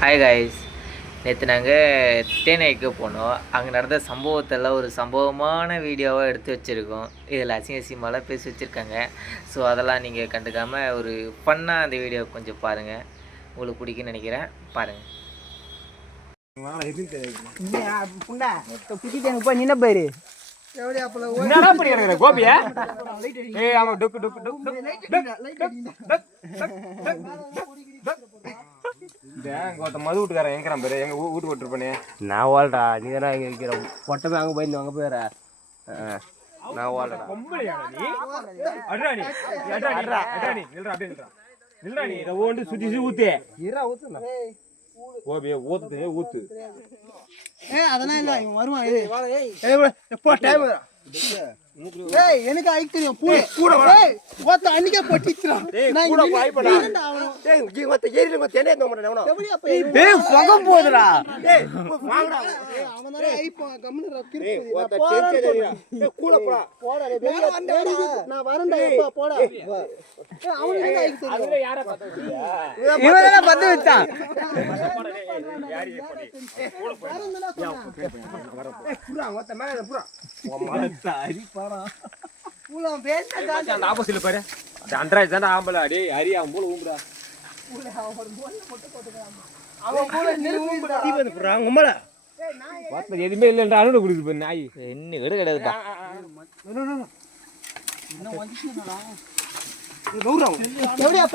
Hi guys, நேற்று நாங்கள் தேனைக்கு போனோம். அங்கே நடந்த சம்பவத்தெல்லாம் ஒரு சம்பவமான வீடியோவாக எடுத்து வச்சுருக்கோம். இதில் அசிங்கமாக பேசி வச்சுருக்காங்க. ஸோ அதெல்லாம் நீங்கள் கண்டுக்காமல் ஒரு ஃபன்னாக அந்த வீடியோ கொஞ்சம் பாருங்கள். உங்களுக்கு பிடிக்குன்னு நினைக்கிறேன், பாருங்கள். கோபியா மது வீட்டுக்காரன் எங்கிறான் பேரு எங்க வீட்டு விட்டுருப்பேனே. நான் வாழ்றா, நீ தானே அங்கே இருக்கிற பொட்டமே அங்கே போயிருந்து அங்கே போயிடுற. நான் வாழ்றா சுத்தி ஊத்து கோபிய ஊத்து ஊத்து. அதெல்லாம் இல்ல, இவன் வருவான். எனக்கு ஐக்கு தெரியும். அன்னைக்கே போட்டிச்சுறான். போதுடா. நான் வரேன்டா, போடா. இவன் பத்து வச்சான். ஆப்போசிட்ல பாரு, அண்டராஜ் தானே ஆம்பளை. அடே ஹரி அவன் போல ஊம்புடா. எதுவுமே இல்லைன்ற அனுட குடிக்குது நாய். என்ன வீடு கிடையாதுப்பா. எப்படியா